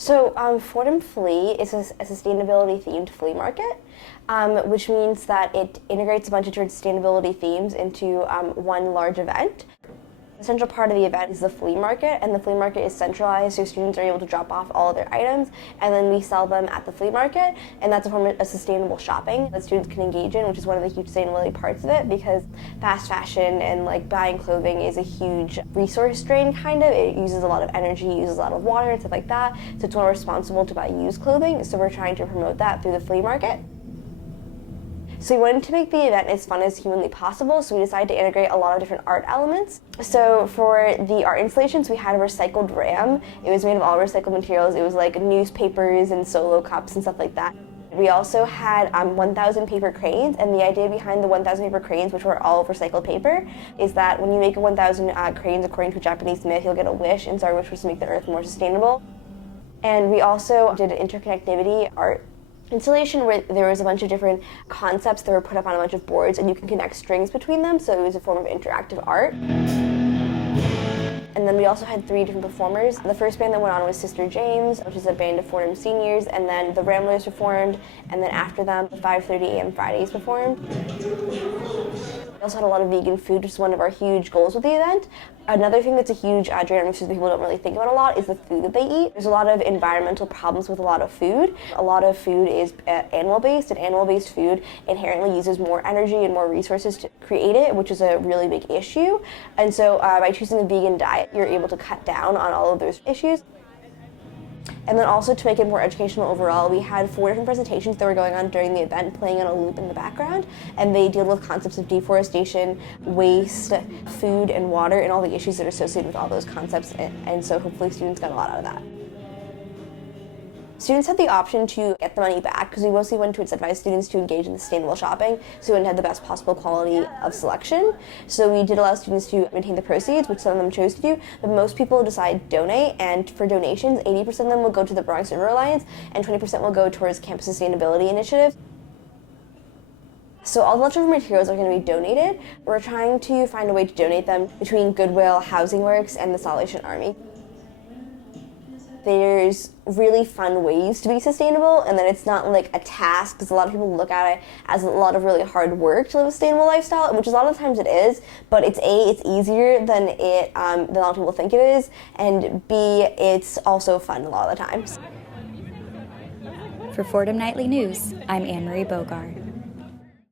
So Fordham Flea is a sustainability-themed flea market, which means that it integrates a bunch of different sustainability themes into one large event. The central part of the event is the flea market, and the flea market is centralized, so students are able to drop off all of their items, and then we sell them at the flea market, and that's a form of sustainable shopping that students can engage in, which is one of the huge sustainability parts of it, because fast fashion and like buying clothing is a huge resource drain, kind of. It uses a lot of energy, uses a lot of water and stuff like that, so it's more responsible to buy used clothing, so we're trying to promote that through the flea market. So we wanted to make the event as fun as humanly possible, so we decided to integrate a lot of different art elements. So for the art installations, we had a recycled ram. It was made of all recycled materials. It was like newspapers and Solo cups and stuff like that. We also had 1,000 paper cranes, and the idea behind the 1,000 paper cranes, which were all recycled paper, is that when you make 1,000 cranes, according to a Japanese myth, you'll get a wish, and so our wish was to make the earth more sustainable. And we also did an interconnectivity art installation where there was a bunch of different concepts that were put up on a bunch of boards, and you can connect strings between them, so it was a form of interactive art. And then we also had 3 different performers. The first band that went on was Sister James, which is a band of Fordham seniors, and then the Ramblers performed, and then after them, the 5:30 a.m. Fridays performed. We also had a lot of vegan food, which is one of our huge goals with the event. Another thing that's a huge drain on issues that people don't really think about a lot is the food that they eat. There's a lot of environmental problems with a lot of food. A lot of food is animal-based, and animal-based food inherently uses more energy and more resources to create it, which is a really big issue. And so by choosing a vegan diet, you're able to cut down on all of those issues. And then also to make it more educational overall, we had 4 different presentations that were going on during the event, playing on a loop in the background, and they deal with concepts of deforestation, waste, food, and water, and all the issues that are associated with all those concepts, and so hopefully students got a lot out of that. Students had the option to get the money back because we mostly wanted to incentivize students to engage in sustainable shopping so we would have the best possible quality of selection. So we did allow students to maintain the proceeds, which some of them chose to do, but most people decided to donate, and for donations, 80% of them will go to the Bronx River Alliance and 20% will go towards campus sustainability initiatives. So all the leftover materials are going to be donated. We're trying to find a way to donate them between Goodwill, Housing Works, and the Salvation Army. There's really fun ways to be sustainable, and then it's not like a task, because a lot of people look at it as a lot of really hard work to live a sustainable lifestyle, which a lot of times it is, but it's easier than a lot of people think it is, and B, it's also fun a lot of the times. For Fordham Nightly News, I'm Anne-Marie Bogart.